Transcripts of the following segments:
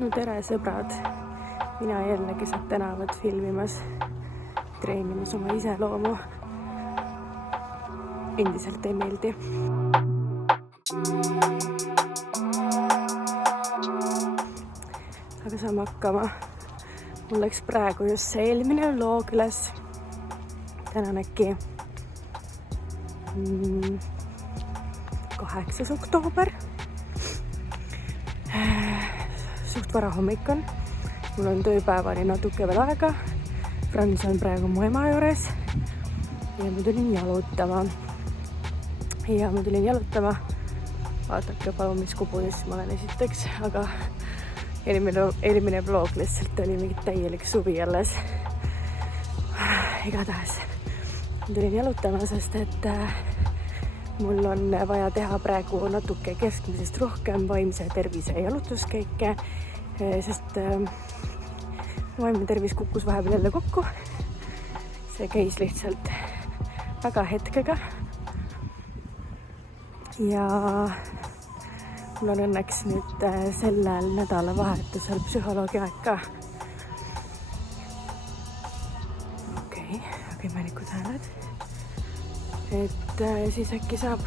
No tere sõbrad, mina jälle keset tänavat filmimas, treenimas oma iseloomu. Endiselt ei meeldi. Aga saame hakkama. Mul läks praegu just see eelmine vlog üles. Täna on äkki 8. oktoober. Suht vara hommik on. Mul on tööpäevani natuke veel aega. Frans on praegu mu ema juures. Ja ma tulin jalutama. Vaadake palun, mis kubulis ma olen esiteks. Aga eelmine vlog lihtsalt oli mingi täielik suvi alles. Igatahes. Ma tulin jalutama, sest et mul on vaja teha praegu natuke keskmisest rohkem vaimse tervise jalutuskäike, sest vaimne tervis kukkus vahepeal jälle kokku. See käis lihtsalt väga hetkega. Ja mul on õnneks nüüd sellel nädalavahetusel psühholoogi aeg ka. Okei, võimalikud hääled. Et siis äkki saab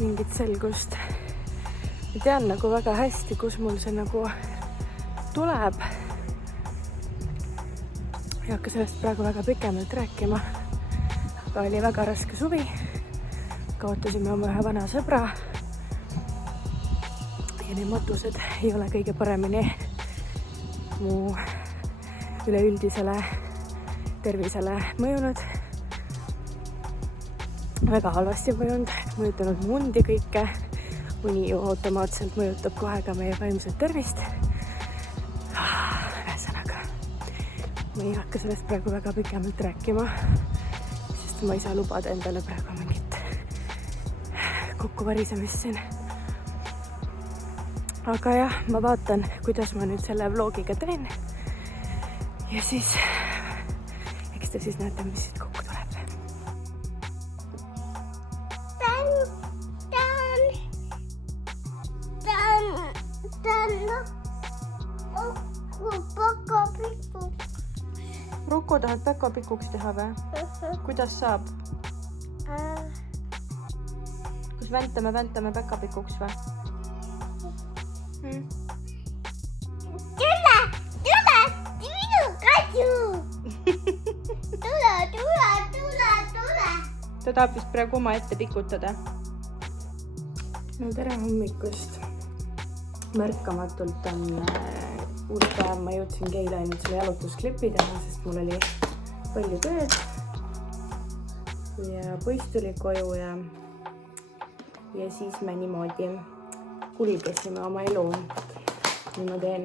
mingit selgust. Ma tean nagu väga hästi, kus mul see nagu tuleb. Ei hakka sellest praegu väga pikemalt rääkima. Aga oli väga raske suvi. Kaotasime oma ühe vana sõbra. Ja need matused ei ole kõige paremini mu üleüldisele tervisele mõjunud. Väga halvasti mõjutanud mundi kõike. Uni ju automaatselt mõjutab kohe ka meie vaimset tervist. Ühesõnaga, ma ei hakka sellest praegu väga pikemalt rääkima, sest ma ei saa lubada endale praegu mingit kokkuvarisemist siin. Aga jah, ma vaatan, kuidas ma nüüd selle vlogiga teen. Ja siis, eks te siis näete, mis siit kokku tuleb. Ruko tahad päkapikuks teha või? Kuidas saab? Kus väntame päkapikuks või? Tule, minu kaju! Tule! Ta tahab vist praegu oma ette pikutada. No tere hommikust. Märkamatult on uus päev. Ma jõudsin Keila ainult selle jalutusklipi teha, sest mul oli palju tööd. Ja poiss tuli koju ja siis me niimoodi kulgesime oma elu. Nüüd ma teen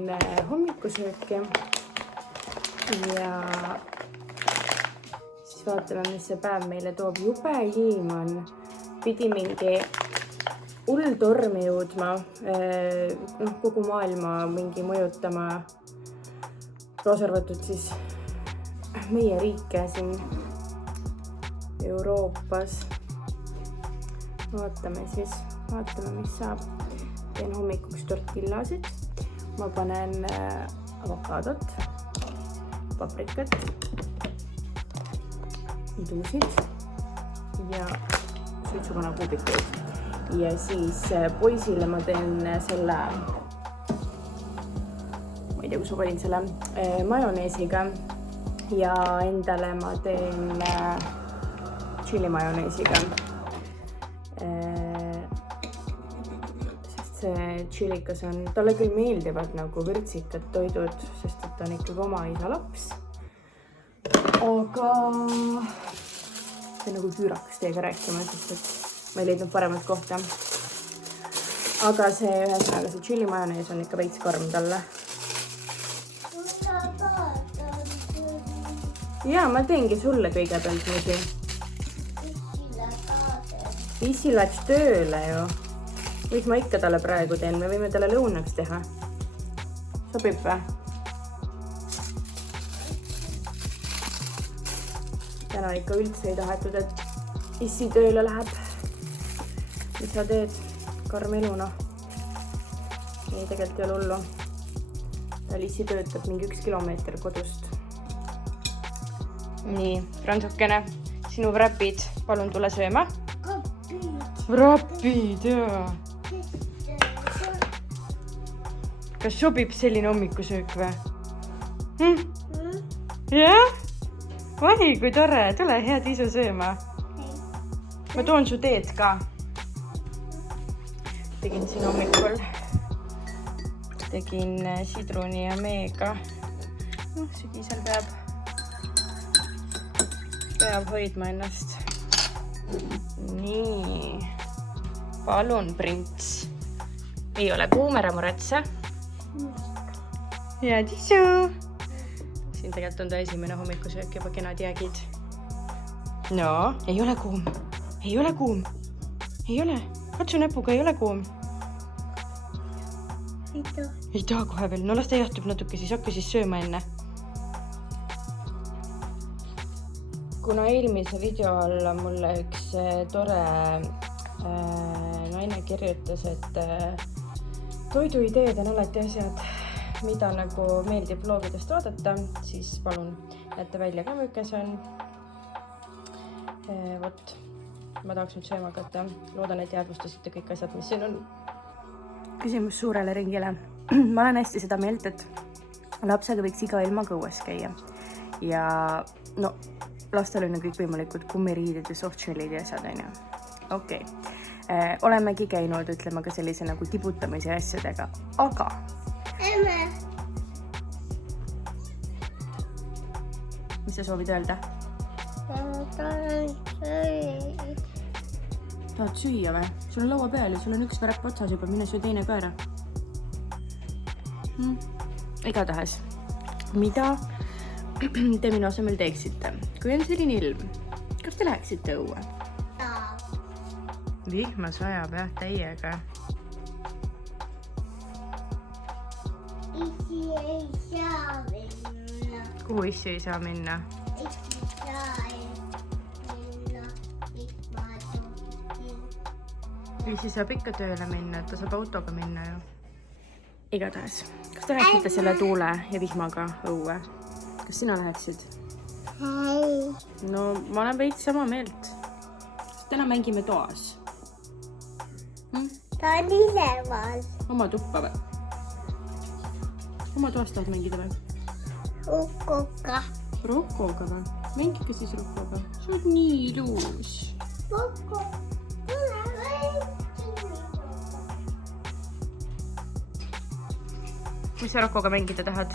hommikusööki ja siis vaatame, mis see päev meile toob. Jube ilm on. Pidi mingi hull tormi jõudma, kogu maailma mingi mõjutama, kaasa arvatud siis meie riike siin Euroopas. Vaatame, mis saab. Teen hommikuks tortillasid. Ma panen avokadot, paprikat, idusid ja suitsukanakuubikuid. Ja siis poisile ma teen selle, ma ei tea, kus ma valin selle majoneesiga ja endale ma teen tšilimajoneesiga. Sest see tšilikas on, talle küll meeldivad nagu vürtsikad toidud, sest et ta on ikkagi oma isa laps. Aga see on nagu küürakas teiega rääkima, sest et ma ei leidnud paremat kohta. Aga see tšilimajonees on ikka veits karm talle. Jaa, ma teengi sulle kõigepealt muidu. Issi läks tööle ju. Mis ma ikka talle praegu teen? Me võime talle lõunaks teha. Sobib või? Täna ikka üldse ei tahetud, et Issi tööle läheb. Mis sa teed? Karm elu, noh. Ei, tegelikult ei ole hullu. Alici töötab mingi 1 kilomeeter kodust. Nii, Fransukene, sinu wrapid, palun tule sööma. Wrapid, jaa. Kas sobib selline hommikusöök või? Jah? Oi, kui tore, tule head isu sööma. Ma toon su teed ka. Tegin siin hommikul. Tegin sidruni ja meega. Sügisel peab hoidma ennast. Nii. Palun, prints. Ei ole kuum, ära muretse. Ja tisu. Siin tegelikult on ta esimene hommikusöök juba kenad jäägid. No, ei ole kuum. Ei ole kuum. Ei ole. Katsu näpuga, ei ole kuum. Ei taha kohe veel. No las ta jahtub natuke, siis hakka siis sööma enne. Kuna eelmise video alla mulle üks tore naine kirjutas, et toiduideed on alati asjad, mida nagu meeldib vlogidest vaadata, siis palun näete välja ka mükes on. Vot, ma tahaks nüüd sööma hakata. Loodan, et jäädvustasite kõik asjad, mis siin on. Küsimus suurele ringile. Ma olen hästi seda meelt, et lapsega võiks iga ilmaga õues käia. Ja no, lastel on kõikvõimalikud kummiriided ja softshellid ja asjad, on ju. Okei. Olemegi käinud, ütlema ka sellise nagu tibutamise asjadega. Aga... Mis sa soovid öelda? Tahad süüa või? Sul on laua peal ja sul on üks wrap otsas juba, mine söö teine ka ära. Igatahes, mida te minu asemel teeksite? Kui on selline ilm, kas te läheksite õue? Vihma sajab jah täiega. Issi ei saa minna. Kuhu issi ei saa minna? Issi saab ikka tööle minna, et ta saab autoga minna ju. Igatahes, kas te läheksite selle tuule ja vihmaga õue? Kas sina läheksid? No, ma olen veits sama meelt. Täna mängime toas. Ta on ise vaas. Oma tuppa või? Oma toas tahad mängida või? Rukoga. Rokoga või? Mängige siis rokoga. Sa oled nii ilus. Roko. Mis sa rokoga mängida tahad?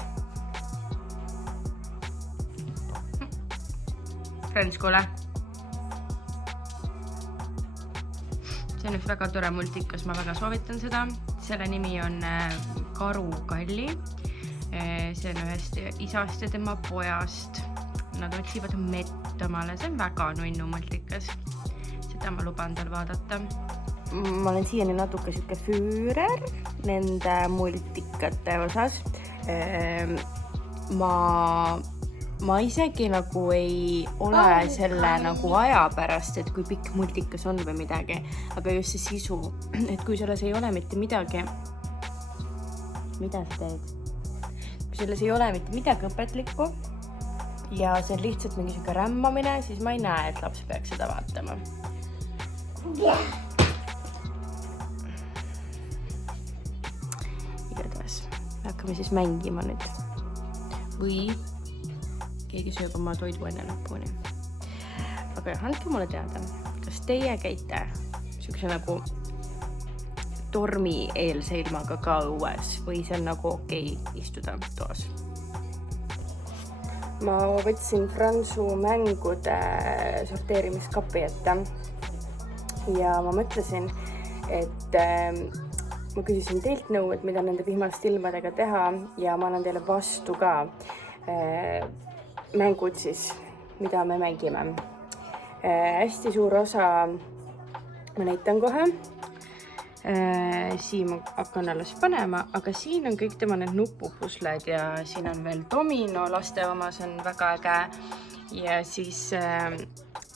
Franskule. See on üks väga tore multikas, ma väga soovitan seda. Selle nimi on Karukalli. See on ühest isast ja tema pojast. Nad otsivad mett omale, see on väga nunnu multikas. Seda ma luban tal vaadata. Ma olen siiani natuke siuke füürer nende multikate osas. Ma isegi nagu ei ole selle nagu aja pärast, et kui pikk multikas on või midagi, aga just see sisu, et kui selles ei ole mitte midagi, mida sa teed? Kui selles ei ole mitte midagi õpetlikku ja see on lihtsalt mingi siuke rämmamine, siis ma ei näe, et laps peaks seda vaatama. Igatahes, hakkame siis mängima nüüd. Või keegi sööb oma toidu enne lõpuni. Aga andke mulle teada, kas teie käite siukse nagu tormi eelse ilmaga ka õues või see on nagu okei istuda toas? Ma võtsin Fransu mängude sorteerimiskapi ette ja ma mõtlesin, et ma küsisin teilt nõu, et mida nende vihmaste ilmadega teha ja ma annan teile vastu ka mängud siis, mida me mängime. Hästi suur osa ma näitan kohe. Siin ma hakkan alles panema, aga siin on kõik tema need nupupusled ja siin on veel domino, laste oma, see on väga äge. Ja siis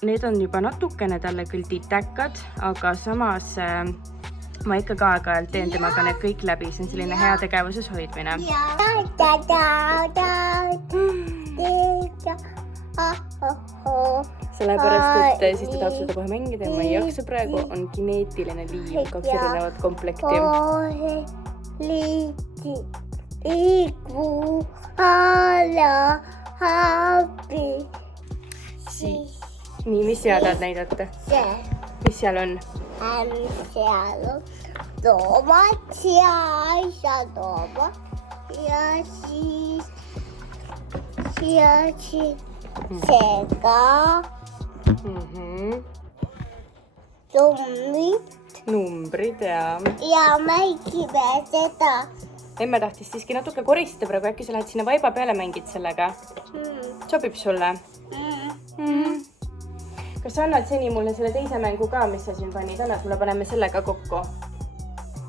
need on juba natukene talle küll titekad, aga samas ma ikka ka aeg-ajalt teen temaga need kõik läbi, see on selline heategevuses hoidmine. Sellepärast, et siis ta tahab seda kohe mängida ja ma ei jaksa praegu, on kineetiline liim, 2 erinevat komplekti. Nii, mis sina tahad näidata? Mis seal on? Seal on toomad ja toomad ja siis seega Numbrid ja mängime seda. emme tahtis siiski natuke koristada praegu, äkki sa lähed sinna vaiba peale, mängid sellega? Sobib sulle? Kas sa annad seni mulle selle teise mängu ka, mis sa siin panid? Annad mulle, paneme sellega kokku.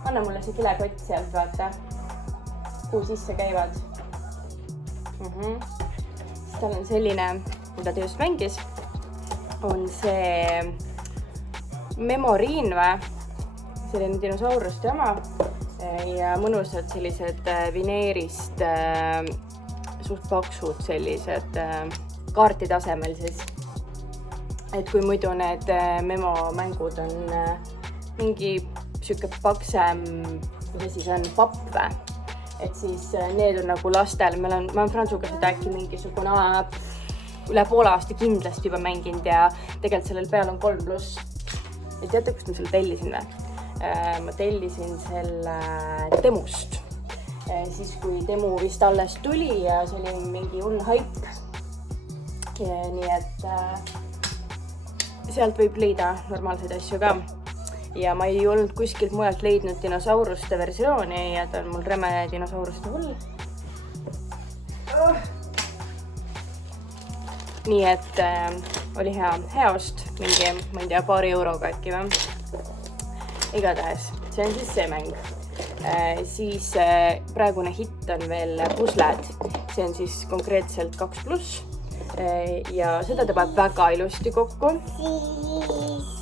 Anna mulle see kilekott sealt, vaata. Kuhu sisse käivad. Tal on selline, mida ta just mängis, on see Memoriin või? Selline dinosauruste oma ja mõnusad sellised vineerist suht paksud sellised kaarti tasemel siis. Et kui muidu need memo mängud on mingi siuke paksem, mis siis on papp või? Et siis need on nagu lastel, ma olen Fransuga seda äkki mingisugune üle poole aasta kindlasti juba mänginud ja tegelikult sellel peal on 3+. Ja teate, kust ma selle tellisin või? Ma tellisin selle Temust. Siis kui Temu vist alles tuli ja see oli mingi hull haip. Nii et sealt võib leida normaalseid asju ka. Ja ma ei olnud kuskilt mujalt leidnud dinosauruste versiooni ja ta on mul räme dinosauruste hull. Nii et oli hea ost, mingi, ma ei tea, paari euroga äkki või. Igatahes, see on siis see mäng. Siis praegune hitt on veel pusled. See on siis konkreetselt 2+. Ja seda ta paneb väga ilusti kokku.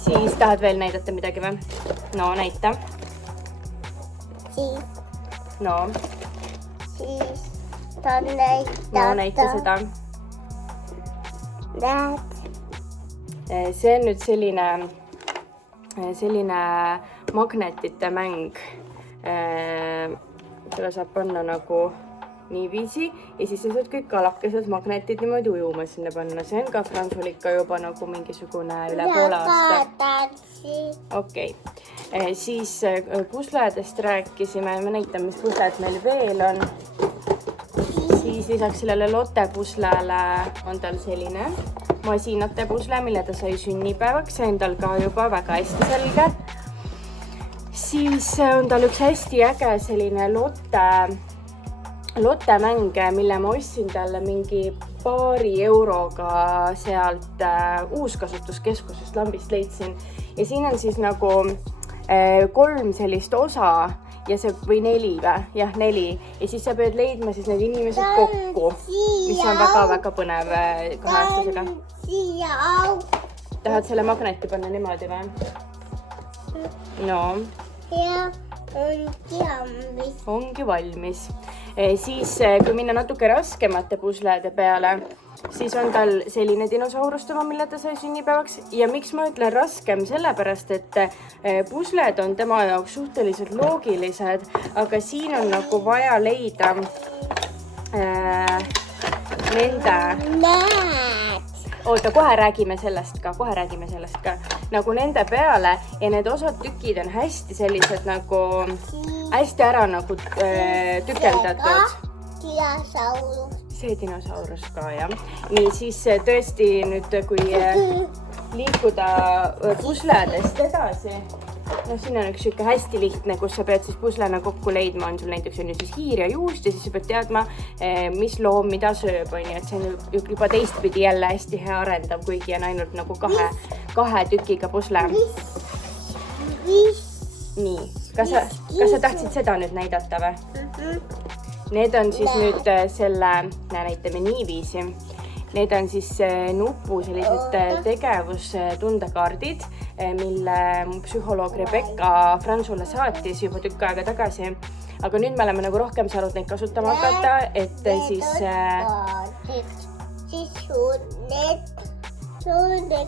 Siis tahad veel näidata midagi või? No, näita. No. Siis ta näitab. No, näita seda. See on nüüd selline magnetite mäng. Seda saab panna nagu niiviisi ja siis saad kõik kalakesed magnetid niimoodi ujuma sinna panna. See on ka Fransulika juba nagu mingisugune üle poole aasta. Okei. Siis pusledest rääkisime. Me näitame, mis pusled meil veel on. Siis lisaks sellele Lotte puslele on tal selline masinate pusle, mille ta sai sünnipäevaks. See on tal ka juba väga hästi selge. Siis on tal üks hästi äge selline Lotte mäng, mille ma ostsin talle mingi paari euroga sealt uuskasutuskeskusest Lambist leidsin. Ja siin on siis nagu 3 sellist osa ja see või 4 või? Jah, 4. Ja siis sa pead leidma siis need inimesed kokku, mis on väga-väga põnev 2-aastasega. Tahad selle magneti panna niimoodi või? No. Ja ongi valmis. Siis, kui minna natuke raskemate puslede peale, siis on tal selline dinosaurustuma, mille ta sai sünnipäevaks. Ja miks ma ütlen raskem? Sellepärast, et pusled on tema jaoks suhteliselt loogilised, aga siin on nagu vaja leida nende... Oota, kohe räägime sellest ka. Nagu nende peale ja need osad tükid on hästi sellised nagu hästi ära nagu tükeldatud. See dinosaurus ka, jah. Nii, siis tõesti nüüd, kui liikuda pusledest edasi, no siin on üks siuke hästi lihtne, kus sa pead siis puslena kokku leidma, on sul näiteks on ju siis hiir ja juust ja siis sa pead teadma, mis loom mida sööb, on ju, et see on juba teistpidi jälle hästi hea arendav, kuigi on ainult nagu kahe tükiga pusle. Nii, kas sa tahtsid seda nüüd näidata või? Need on siis nüüd selle, näitame niiviisi. Need on siis nupu sellised tegevustundekaardid, mille mu psühholoog Rebecca Fransule saatis juba tükk aega tagasi. Aga nüüd me oleme nagu rohkem saanud neid kasutama hakata, et siis...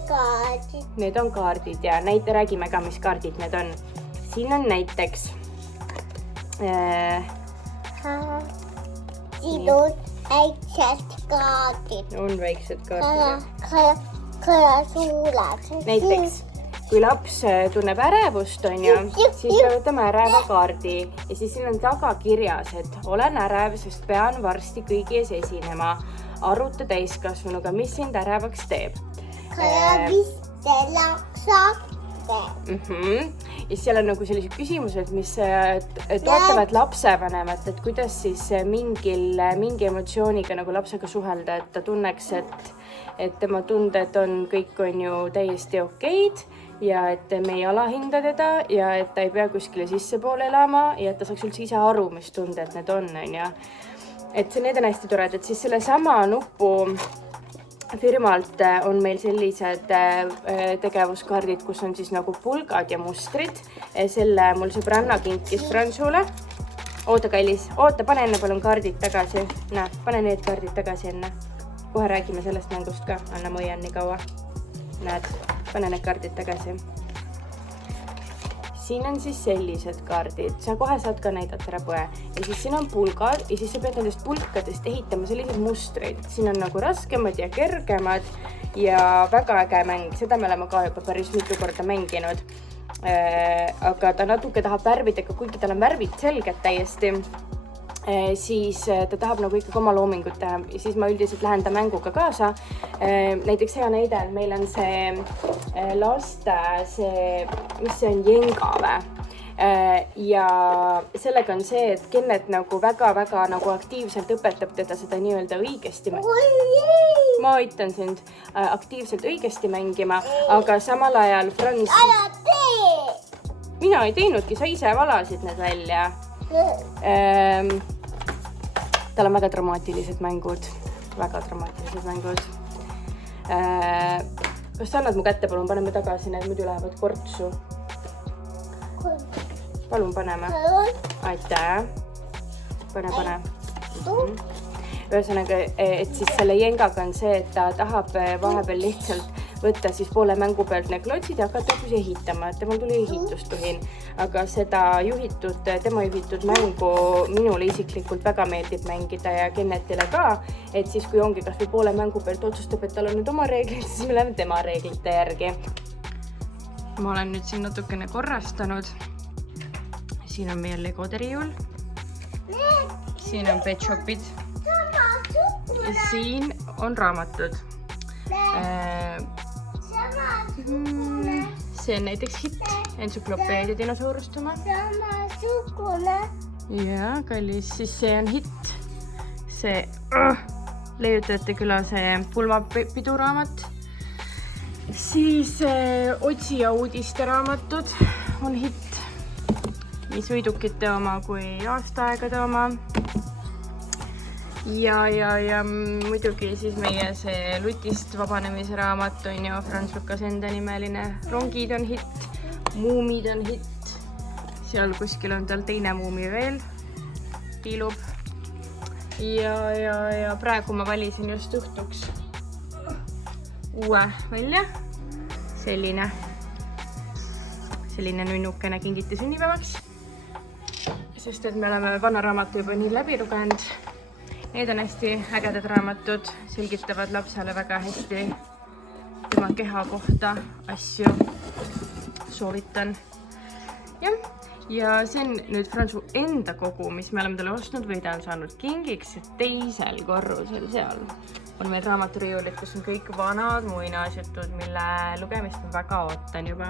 kaardid. Need on kaardid ja räägime ka, mis kaardid need on. Siin on näiteks... Siin on väiksed kaardid. On väiksed kaardid. Suured. Näiteks, kui laps tunneb ärevust, siis me võtame äreva kaardi ja siis siin on taga kirjas, et olen ärev, sest pean varsti kõigi ees esinema. Aruta täiskasvanuga, mis sind ärevaks teeb. Ja seal on nagu sellised küsimused, mis toetavad lapsevanemat, et kuidas siis mingi emotsiooniga nagu lapsega suhelda, et ta tunneks, et tema tunded on kõik ju täiesti okeid ja et me ei alahinda teda ja et ta ei pea kuskile sissepoole elama ja et ta saaks üldse ise aru, mis tunded need on. Et need on hästi tored, et siis selle sama nupu firmalt on meil sellised tegevuskaardid, kus on siis nagu pulgad ja mustrid. Selle mul sõbranna kinkis Fransule. Oota, kallis, pane enne palun kaardid tagasi. Pane need kaardid tagasi enne. Kohe räägime sellest mängust ka. Anna ma hoian nii kaua. Näed, pane need kaardid tagasi. Siin on siis sellised kaardid. Sa kohe saad ka näidata ära poe. Ja siis siin on pulgad ja siis sa pead nendest pulkadest ehitama sellised mustreid. Siin on nagu raskemad ja kergemad ja väga äge mäng. Seda me oleme ka juba päris mitu korda mänginud. Aga ta natuke tahab värvidega, kuigi tal on värvid selged täiesti, siis ta tahab nagu ikkagi oma loomingut teha ja siis ma üldiselt lähen ta mänguga kaasa. Näiteks hea näide, meil on see laste, mis see on, jenga või? Ja sellega on see, et Kennet nagu väga-väga nagu aktiivselt õpetab teda seda nii-öelda õigesti ma aitan sind aktiivselt õigesti mängima, aga samal ajal Frans... Mina ei teinudki, sa ise valasid need välja. Tal on väga dramaatilised mängud. Kas sa annad mu kätte, palun, paneme tagasi, need muidu lähevad kortsu. Palun paneme. Aitäh. Pane. Ühesõnaga, et siis selle jengaga on see, et ta tahab vahepeal lihtsalt võtta siis poole mängu pealt need klotsid ja hakata kus ehitama, et temal tuli ehitustuhin. Aga seda tema juhitud mängu minule isiklikult väga meeldib mängida ja Kennetile ka, et siis kui ongi kas või poole mängu pealt otsustab, et tal on nüüd oma reeglid, siis me läheme tema reeglite järgi. Ma olen nüüd siin natukene korrastanud. Siin on meie legoderiiul. Siin on pet shopid. Ja siin on raamatud. See on näiteks hitt, entsüklopeedia dinosaurustuma. Samasugune. Ja, kallis, siis see on hitt. See Leiutajate küla, see pulmapiduraamat. Siis Otsija uudiste raamatud on hitt. Nii sõidukite oma kui aastaaegade oma. Ja muidugi siis meie see Lutist vabanemise raamat on ju Franz Lukas enda nimeline. Rongid on hitt, muumid on hitt. Seal kuskil on tal teine muumi veel, tiilub. Ja praegu ma valisin just õhtuks uue välja. Selline nunnukene kingiti sünnipäevaks. Sest et me oleme vana raamatu juba nii läbi lugenud. Need on hästi ägedad raamatud, selgitavad lapsele väga hästi tema keha kohta asju. Soovitan. Ja see on nüüd Fransu enda kogu, mis me oleme talle ostnud või ta on saanud kingiks. Teisel korrusel seal on meil raamaturiiulid, kus on kõik vanad muinasjutud, mille lugemist ma väga ootan juba.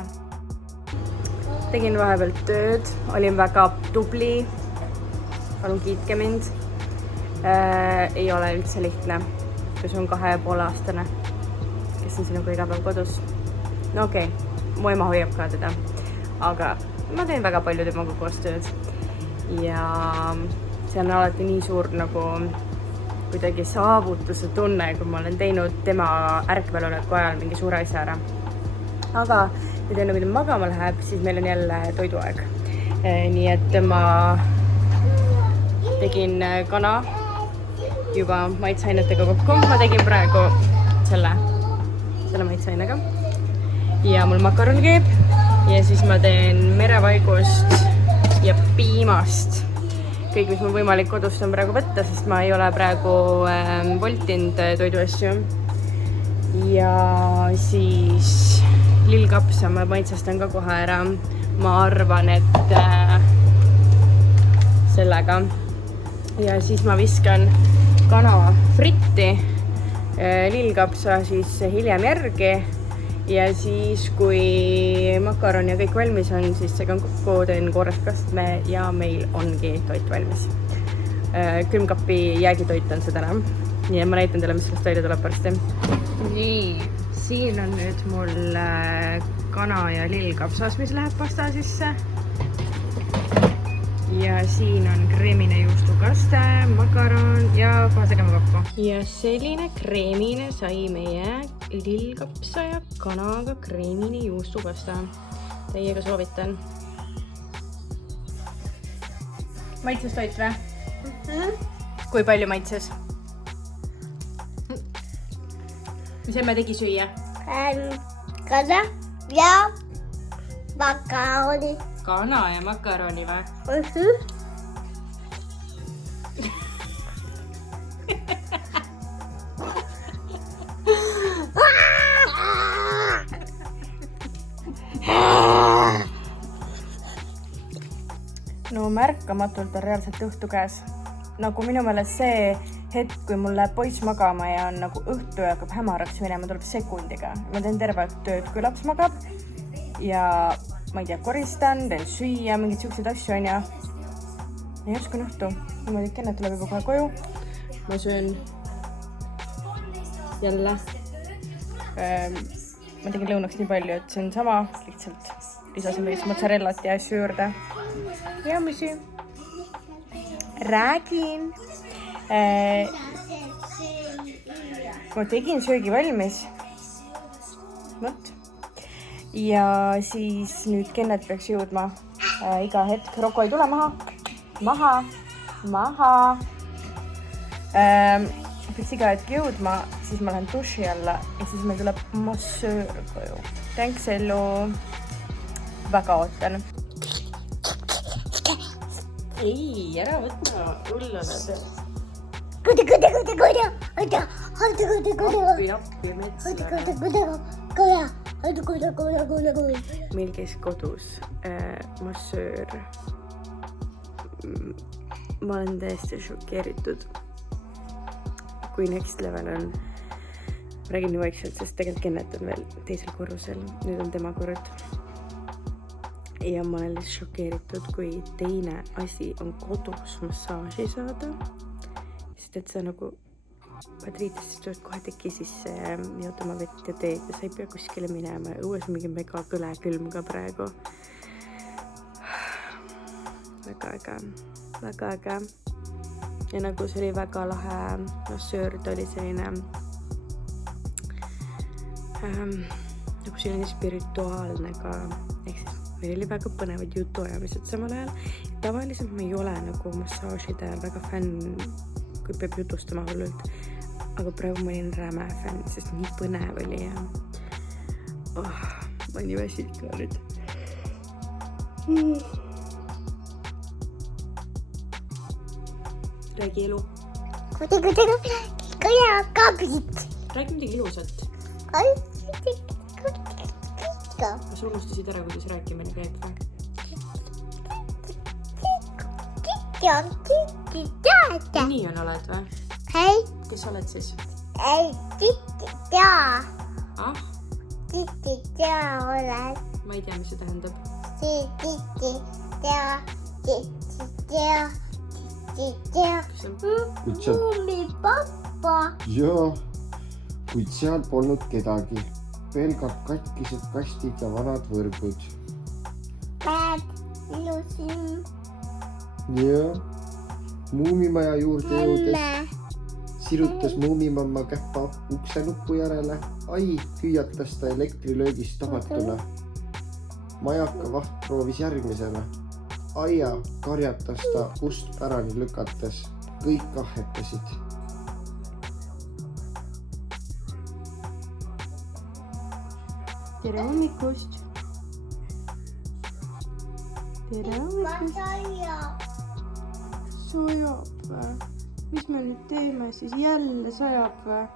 Tegin vahepeal tööd, olin väga tubli. Palun kiitke mind. Ei ole üldse lihtne, kui sul on 2,5-aastane, kes on sinuga iga päev kodus. No okei, mu ema hoiab ka teda, aga ma teen väga palju temaga koostööd. Ja see on alati nii suur nagu kuidagi saavutuse tunne, kui ma olen teinud tema ärkveloleku ajal mingi suure asja ära. aga nüüd enne kui ta magama läheb, siis meil on jälle toiduaeg. Nii et ma tegin kana juba maitseainetega kokku. Ma tegin praegu selle maitseainega ja mul makaron keeb ja siis ma teen merevaigust ja piimast. Kõik, mis mul võimalik kodust on praegu võtta, sest ma ei ole praegu voltinud toiduasju. Ja siis lillkapsa ma maitsestan ka kohe ära. Ma arvan, et sellega. Ja siis ma viskan kana fritti, lillkapsa siis hiljem järgi. Ja siis, kui makaron ja kõik valmis on, siis segan kokku, teen kooreskastme ja meil ongi toit valmis. Külmkapi jäägitoit on see täna. Nii, ma näitan teile, mis sellest välja tuleb varsti. Nii, siin on nüüd mul kana ja lillkapsas, mis läheb pasta sisse. Ja siin on kreemine juustukaste, makaron ja kohe segame kokku. Ja selline kreemine sai meie lillkapsa ja kanaga kreemine juustukasta. Teiega soovitan. Maitses toit või? Kui palju maitses? Mis emme tegi süüa? Kana ja makaroni. Kana ja makaroni või? No märkamatult on reaalselt õhtu käes. Nagu minu meelest see hetk, kui mul läheb poiss magama ja on nagu õhtu ja hakkab hämaraks minema, tuleb sekundiga. Ma teen terve aeg tööd, kui laps magab ja ma ei tea, koristan, teen süüa, mingid siuksed asju on ja järsku on õhtu. Niimoodi Kennet tuleb juba kohe koju. Ma söön jälle. Ma tegin lõunaks nii palju, et see on sama, lihtsalt lisasin veits mozzarellat ja asju juurde. Ja müsi. Räägin. Ma tegin söögi valmis. Võt. Ja siis nüüd Kennet peaks jõudma iga hetk. Roko ei tule maha. Peaks iga hetk jõudma, siis ma lähen duši alla ja siis meil tuleb massöör koju. Thanks, Ellu. Väga ootan. Ei, ära võtta ullale. Kuda. Appi metsa. Meil käis kodus massöör. Ma olen täiesti šokeeritud. Kui next level on. Ma räägin nii vaikselt, sest tegelikult Kennet on veel teisel korrusel. Nüüd on tema kord. Ja ma olen lihtsalt šokeeritud, kui teine asi on kodus massaaži saada. Sest et sa nagu Patriitist tuleb kohe teki sisse ja jood oma vett ja teed ja sa ei pea kuskile minema. Õues mingi mega kõle külm ka praegu. Väga äge. Ja nagu see oli väga lahe massöör, ta oli selline nagu selline spirituaalne ka. Ehk siis meil oli väga põnevad jutuajamised samal ajal. Tavaliselt ma ei ole nagu massaažide väga fänn, kui peab jutustama hullult. Aga praegu ma olin räme fänn, sest nii põnev oli ja ma nii väsid ka nüüd. Räägi elu. Räägi midagi ilusat. Kas unustasid ära, kuidas rääkimine käib või? Nii on oled või? Hei. Kes oled siis? Ei, tittitea. Ah? Tittitea oled. Ma ei tea, mis see tähendab. Tittitea. Mummi, pappa. Joo, kuid seal polnud kedagi. Pelgalt katkised kastid ja vanad võrgud. Ilusim. Joo, muumimaja juurde jõudes sirutas muumimamma käppa uksenupu järele. Ai hüüatas ta elektrilöögist tavatuna. Majaka vaht proovis järgmisena. Aia karjatas ta ust pärani lükates. Kõik kahetasid. Tere hommikust. Tere hommikust. Sajab või? Mis me nüüd teeme siis? Jälle sajab või?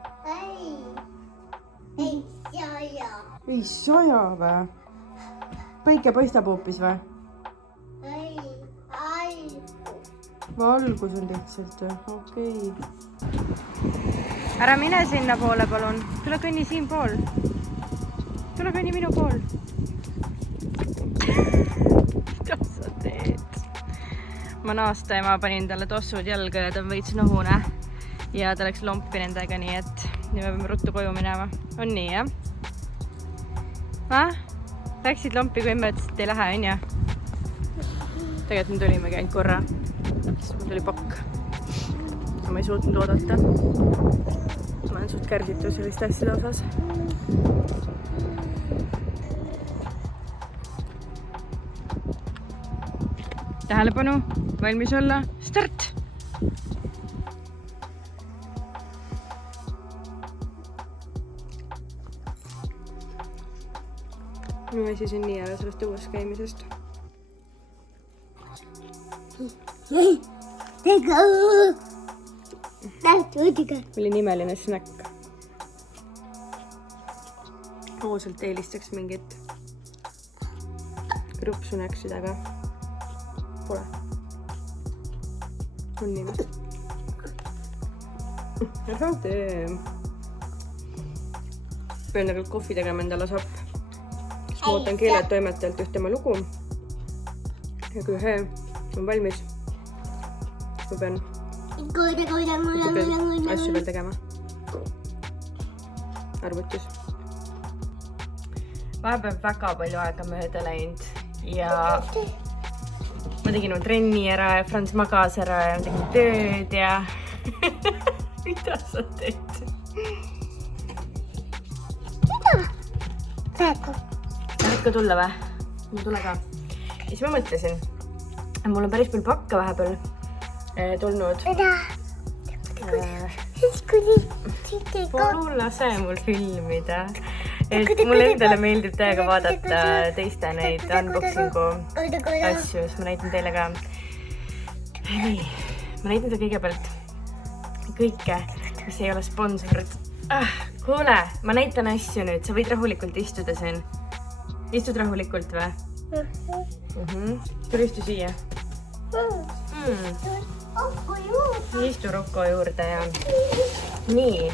Ei saja. Ei saja või? Päike paistab hoopis või? Valgus on lihtsalt või? Okei. Ära mine sinna poole, palun. Tule kõnni siin pool. Tule kõnni minu pool. Mida sa teed? Ma naasta ema panin talle tossud jalga ja ta on veits nohune. Ja ta läks lompi nendega, nii et nüüd me peame ruttu koju minema. On nii, jah? Läksid lompi, kui emme ütles, et ei lähe, on ja? Tegelikult me tulimegi ainult korra. Sest mul tuli pakk. Ma ei suutnud oodata. Ma olen suht kärsitud selliste asjade osas. Tähelepanu, valmis olla, start! Ma väsisin nii ära sellest õues käimisest. Oli nimeline snäkk. Hoosalt eelistaks mingit krupsunäksid, aga pole. On nime. Ära tee. Pean nagu kohvi tegema endale saab. Siis ma ootan keeled toimetajalt üht tema lugu. Ja kui ühe on valmis, ma pean asju veel tegema. Arvutis. Vahepeal väga palju aega mööda läinud ja ma tegin oma trenni ära ja Frans magas ära ja ma tegin tööd ja mida sa teed? Tahad ka tulla või? Ma tule ka. Ja siis ma mõtlesin, et mul on päris palju pakke vahepeal tulnud. Palun lase mul filmida. Et mul endale meeldib täiega vaadata teiste neid unboxingu asju, siis ma näitan teile ka. Nii, ma näitan teile kõigepealt kõike, mis ei ole sponsorid. Kuule, ma näitan asju nüüd, sa võid rahulikult istuda siin. Istud rahulikult või? Tule istu siia. Istu Rocco juurde ja nii,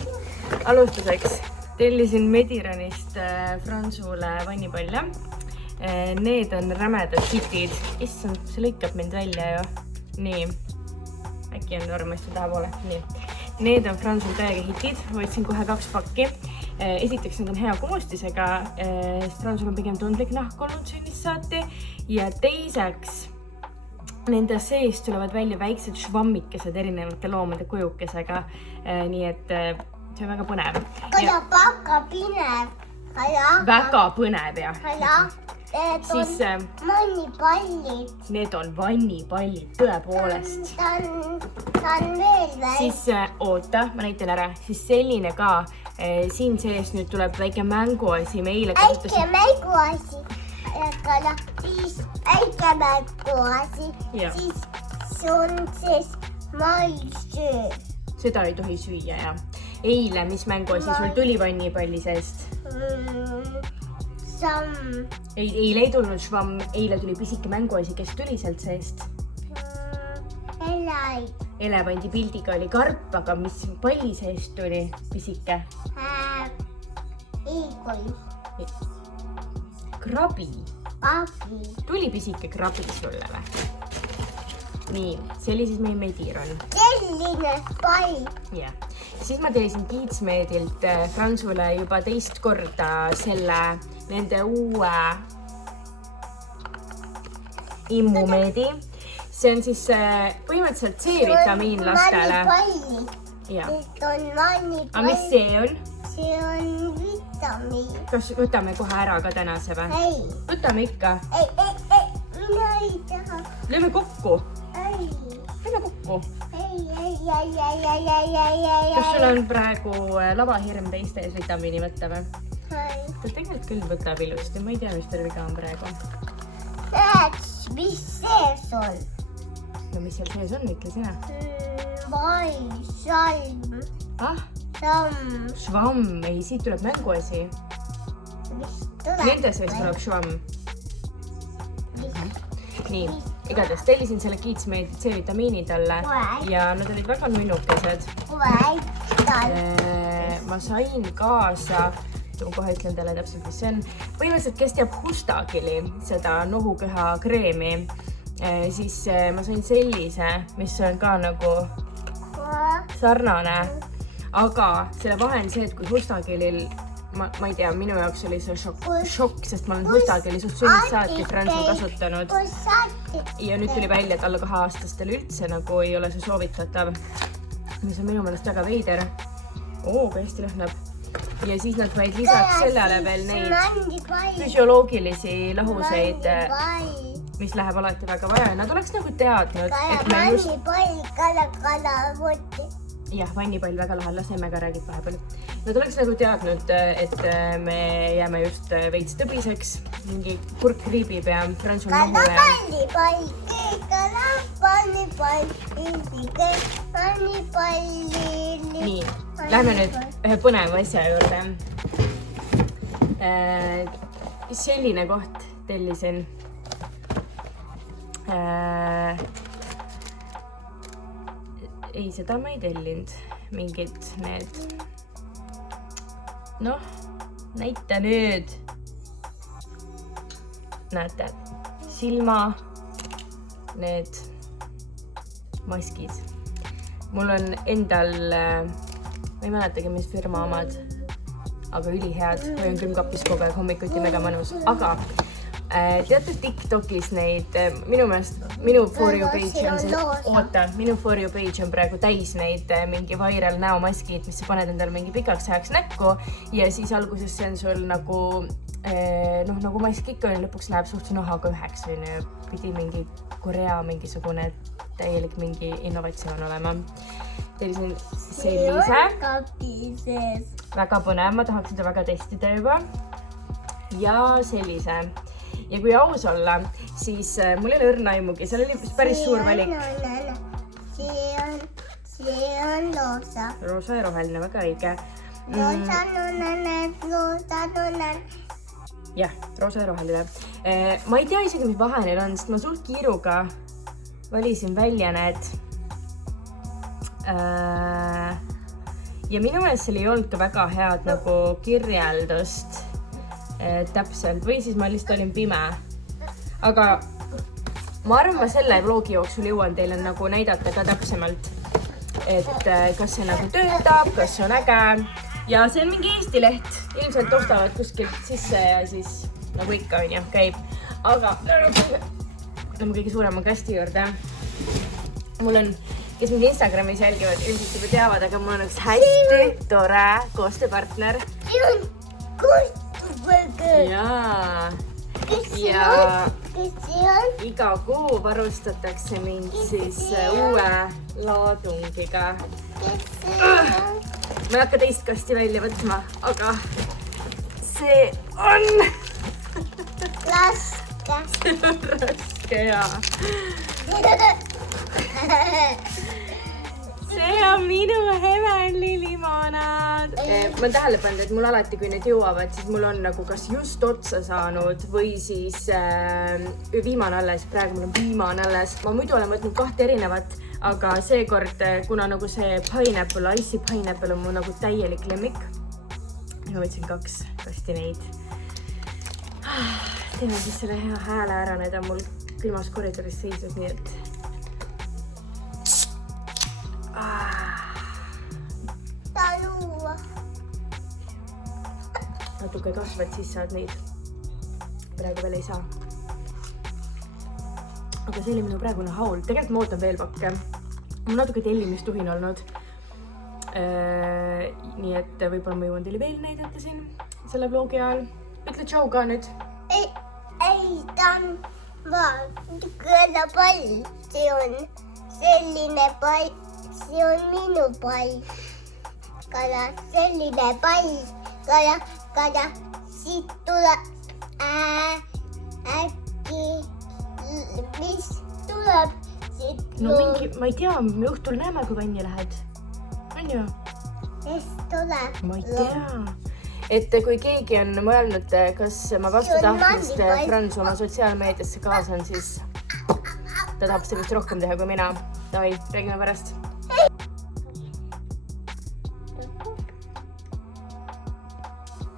alustuseks tellisin Mediranist Fransule vannipalle. Need on rämedad hitid. Issand, see lõikab mind välja ju. Nii, äkki on normasti tahapoole. Nii. Need on Fransul täiega hitid. Võtsin kohe 2 pakki. Esiteks need on hea koostisega, sest Fransul on pigem tundlik nahk olnud sünnist saati. Ja teiseks, nende sees tulevad välja väiksed švammikesed erinevate loomade kujukesega. Nii et see on väga põnev. Väga põnev, jah. Siis vannipallid. Need on vannipallid, tõepoolest. Ta on veel väike. Siis oota, ma näitan ära. Siis selline ka. Siin sees nüüd tuleb väike mänguasi. Väike mänguasi. Siis väike mänguasi. Siis see on sees maissöö. Seda ei tohi süüa, jah. Eile, mis mänguasi sul tuli vannipalli seest? Samm. Eile ei tulnud švamm, eile tuli pisike mänguasi, kes tuli sealt seest? Elevandi pildiga oli karp, aga mis palli seest tuli pisike? Krabi. Tuli pisike krabi sulle või? Nii, see oli siis meie Mediran. Selline pall. Jah. Siis ma tellisin Kiitsmeedilt Fransule juba teist korda nende uue Immumeedi. See on siis põhimõtteliselt C-vitamiin lastele. Ja. Nüüd on vannipall. Aga mis see on? See on vitamiin. Kas võtame kohe ära ka tänase või? Ei. Võtame ikka. Mina ei taha. Lööme kokku. Ei. Lööme kokku. Ei. Kas sul on praegu lavahirm teiste ees vitamiini võtta või? Ei. Ta tegelikult küll võtab ilusti. Ma ei tea, mis tal viga on praegu. Mis sees on? No mis seal sees on, ütle sina. Salm. Ah, Samm. švamm. Ei, siit tuleb mänguasi. Mis tuleb? Nende sees tuleb švamm. Nii, igatahes tellisin selle Kids C-vitamiini talle ja nad olid väga nunnukesed. Ma sain kaasa, ma kohe ütlen talle täpselt, mis see on. Põhimõtteliselt, kes teab Hustagili, seda nohuköha kreemi, siis ma sain sellise, mis on ka nagu sarnane. Aga selle vahe on see, et kui Hustagilil, ma ei tea, minu jaoks oli see šokk, sest ma olen Hustagili suht sünnist saati Fransul kasutanud. Ja nüüd tuli välja, et alla 2-aastastel üldse nagu ei ole see soovitatav, mis on minu meelest väga veider. Oo, kui hästi lõhnab. Ja siis nad vaid lisaks sellele veel neid füsioloogilisi lahuseid, mis läheb alati väga vaja. Ja nad oleks nagu teadnud, et me just... Jah, vannipall väga lahal, las emme ka räägib vahepeal. Nad oleks nagu teadnud, et me jääme just veits tõbiseks, mingi kurk riibib ja Fransul nohu ja... Nii, lähme nüüd ühe põneva asja juurde. Selline koht tellisin. Ei, seda ma ei tellinud. Mingid need... Noh, näita nüüd. Näete, silma, need maskid. Mul on endal, ma ei mäletagi, mis firma omad, aga ülihead. Hoian külmkapis kogu aeg hommikuti mega mõnus. Aga teate TikTokis neid, minu meelest, minu For You page on see, oota, minu For You page on praegu täis neid mingi viral näomaskid, mis sa paned endale mingi pikaks ajaks näkku ja siis alguses see on sul nagu, noh, nagu mask ikka on, lõpuks läheb suht nahaga üheks, pidi mingi Korea mingisugune täielik mingi innovatsioon olema. Tellisin sellise. Väga põnev, ma tahaks seda väga testida juba. Ja sellise. Ja kui aus olla, siis mul ei ole õrna aimugi, seal oli päris suur valik. See on loosa. Roosa ja roheline, väga õige. Loosa. Jah, roosa ja roheline. Ma ei tea isegi, mis vahe neil on, sest ma suht kiiruga valisin välja need. Ja minu meelest seal ei olnud ka väga head nagu kirjeldust. Täpselt, või siis ma lihtsalt olin pime. Aga ma arvan, ma selle vlogi jooksul jõuan teile nagu näidata ka täpsemalt, et kas see nagu töötab, kas see on äge. Ja see on mingi Eesti leht, ilmselt ostavad kuskilt sisse ja siis nagu ikka on jah, käib. Aga lähme kõige suurema kasti juurde. Mul on, kes mind Instagramis jälgivad, ilmselt juba teavad, aga mul on üks hästi tore koostööpartner. Jaa. Ja iga kuu varustatakse mind siis uue laadungiga. Ma ei hakka teist kasti välja võtma, aga see on... Raske. See on raske, jaa. See on minu Heavenly limonaad. Ma olen tähele pannud, et mul alati, kui need jõuavad, siis mul on nagu kas just otsa saanud või siis viimane alles. Praegu mul on viimane alles. Ma muidu olen võtnud 2 erinevat, aga seekord, kuna nagu see pineapple, icy pineapple on mul nagu täielik lemmik. Ma võtsin 2 kasti neid. Teeme siis selle hea hääle ära, need on mul külmas koridoris seisus, nii et... Natuke kasvad, siis saad neid. Praegu veel ei saa. Aga see oli minu praegune haul. Tegelikult ma ootan veel pakke. Mul natuke tellimistuhin olnud. Nii et võib-olla ma jõuan teile veel näidata siin selle vlogi ajal. Ütle tšau ka nüüd. Ei, ta on kõla pall. See on selline pall. See on minu pall. Kala, selline pall. Kala, siit tuleb äkki, mis tuleb siit? No mingi, ma ei tea, me õhtul näeme, kui vanni lähed. On ju? Mis tuleb? Ma ei tea. Et kui keegi on mõelnud, kas ma vastu tahtmist Frans oma sotsiaalmeediasse kaasan, siis ta tahab seda vist rohkem teha kui mina. Davai, räägime pärast.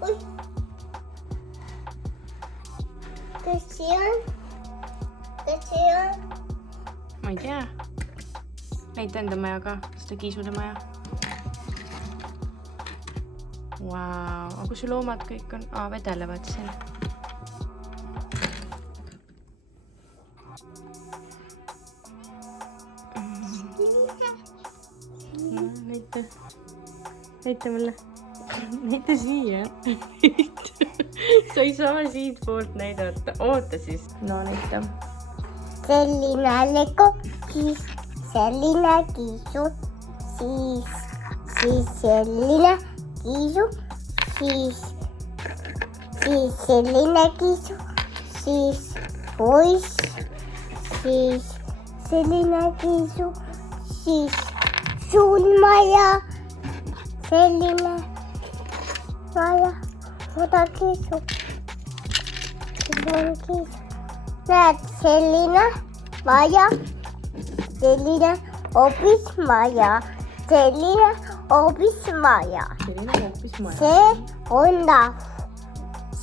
Oi. Kas see on? Ma ei tea. Näita enda maja ka, seda kiisude maja. Vau, aga kus su loomad kõik on? Vedelevad siin. Näita mulle. Näita siia. Sa ei saa siit poolt näidata. Oota siis. No näita. Selline lego, selline kiisu, siis selline kiisu, siis selline kiisu, siis poiss, siis selline kiisu, siis suur maja, selline maja, oda kiisu, selline kiisu. Näed, selline maja, selline hoopis maja, selline hoopis maja. See on lahv,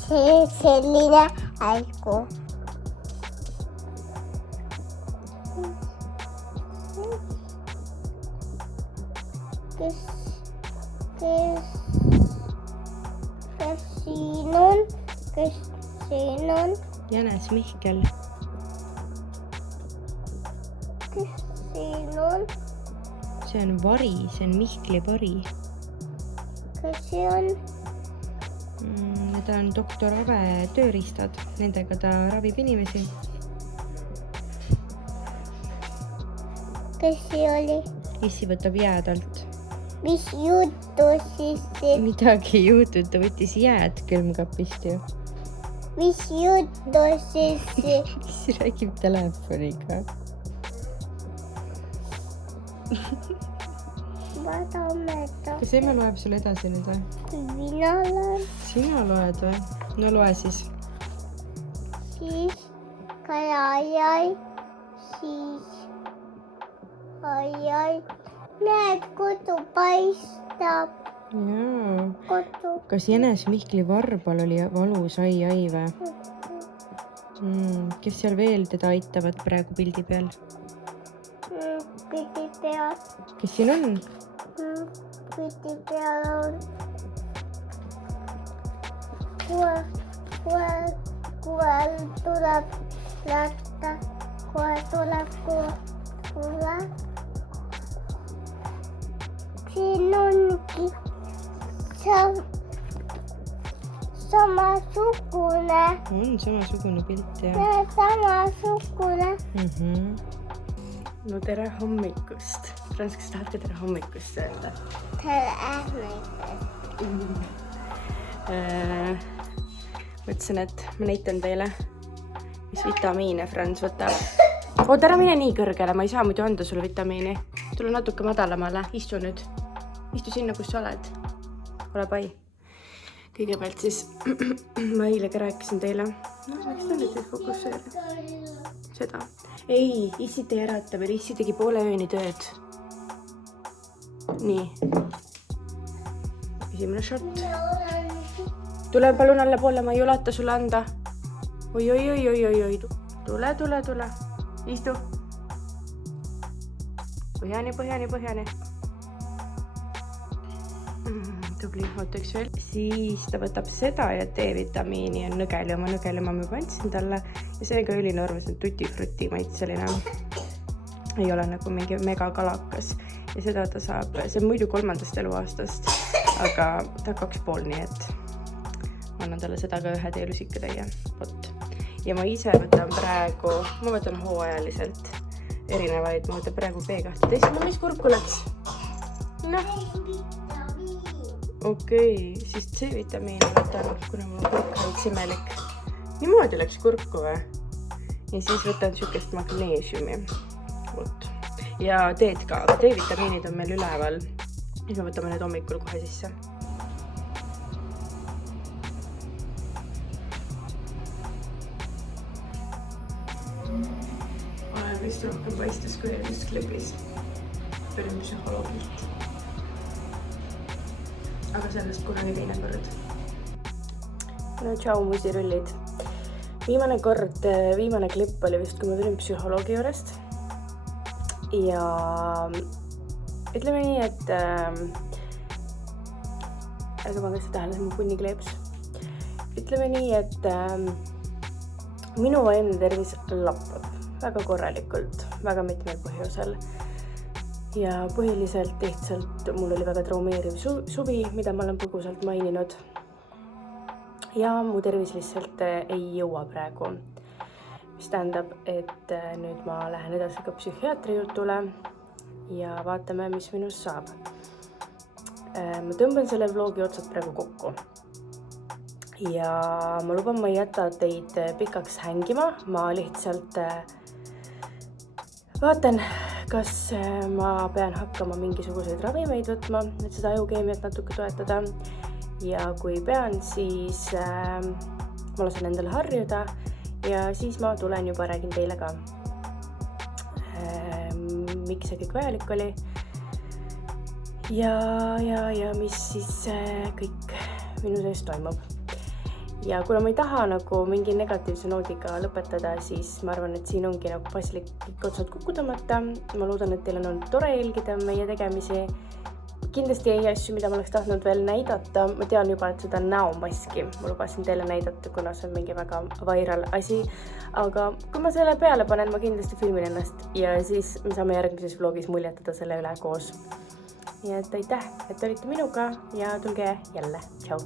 see selline äigu. Kes siin on? Kes siin on? Jänes Mihkel. Kes siin on? See on vari, see on Mihkli vari. Kes see on? Need on doktor Ave tööriistad, nendega ta ravib inimesi. Kes see oli? Issi võtab jääd alt. Mis juttu siis? Midagi ei juhtud, ta võttis jääd külmkapist ju. Mis juttu siis? Issi räägib telefoniga. Kas emme loeb sulle edasi nüüd või? Mina loen. Sina loed või? No loe siis. Siis ai, siis ai. Näed, kodu paistab. Jaa. Kodu. Kas Jänes Mihkli varbal oli valus ai või? Kes seal veel teda aitavad praegu pildi peal? Pildi peal. Kes siin on? Pildi peal on. Kohe tuleb lähta. Kohe tuleb. Siin ongi samasugune. On samasugune pilt, jah. Samasugune. No tere hommikust. Frans, kas tahad ka tere hommikust öelda? Tere hommikust. Mõtlesin, et ma näitan teile, mis vitamiine Frans võtab. Oota, ära mine nii kõrgele, ma ei saa muidu anda sulle vitamiini. Tule natuke madalamale, istu nüüd. Istu sinna, kus sa oled. Ole pai. Kõigepealt siis ma eile ka rääkisin teile. No, miks ta nüüd ei fokusseeri? Seda. Ei, Issi tegi ärata veel. Issi tegi poole ööni tööd. Nii. Esimene shot. Tule palun alla poole, ma ei ulata sulle anda. Oi. Tule. Istu. Põhjani. Tubli, ootaks veel. Siis ta võtab seda ja D-vitamiini ja nõgeli. Oma nõgeli ma juba andsin talle. Ja see on ka ülinorm, see on tuti-fruti maitseline. Ei ole nagu mingi megakalakas. ja seda ta saab, see on muidu 3. eluaastast, aga ta 2,5, nii et ma annan talle seda ka 1 teelusikatäie, vot. Ja ma ise võtan praegu, ma võtan hooajaliselt erinevaid, ma võtan praegu B12, no mis kurku läks? Noh, okei, siis C-vitamiini võtan, kuna mul on kurk häiks imelik. Niimoodi läks kurku või? Ja siis võtan sükest magneesiumi, vot. Ja teed ka, D-vitamiinid on meil üleval. Siis me võtame need hommikul kohe sisse. Olen vist rohkem paistes kui eelmises klipis. Pöörin psühholoogilt. Aga sellest kunagi teine kord. No tšau, musirullid. Viimane klipp oli vist, kui ma tulin psühholoogi juurest. Ja ütleme nii, et aga ma käsin tähele, see mu punni kleeps. Ütleme nii, et minu vaimne tervis lappab väga korralikult, väga mitmel põhjusel. Ja põhiliselt lihtsalt mul oli väga traumeeriv suvi, mida ma olen põgusalt maininud. Ja mu tervis lihtsalt ei jõua praegu. Mis tähendab, et nüüd ma lähen edasi ka psühhiaatri jutule ja vaatame, mis minust saab. Ma tõmban selle vlogi otsad praegu kokku. Ja ma luban, ma ei jäta teid pikaks hängima. Ma lihtsalt vaatan, kas ma pean hakkama mingisuguseid ravimeid võtma, et seda ajukeemiat natuke toetada. Ja kui pean, siis ma lasen endale harjuda ja siis ma tulen juba räägin teile ka, miks see kõik vajalik oli ja mis siis kõik minu sees toimub. Ja kuna ma ei taha nagu mingi negatiivse noodiga lõpetada, siis ma arvan, et siin ongi nagu paslik kõik otsad kokku tõmmata. Ma loodan, et teil on olnud tore jälgida meie tegemisi. Kindlasti ei asju, mida ma oleks tahtnud veel näidata. Ma tean juba, et seda näomaski ma lubasin teile näidata, kuna see on mingi väga viral asi. Aga kui ma selle peale panen, ma kindlasti filmin ennast ja siis me saame järgmises vlogis muljetada selle üle koos. Nii et aitäh, et olite minuga ja tulge jälle. Tšau!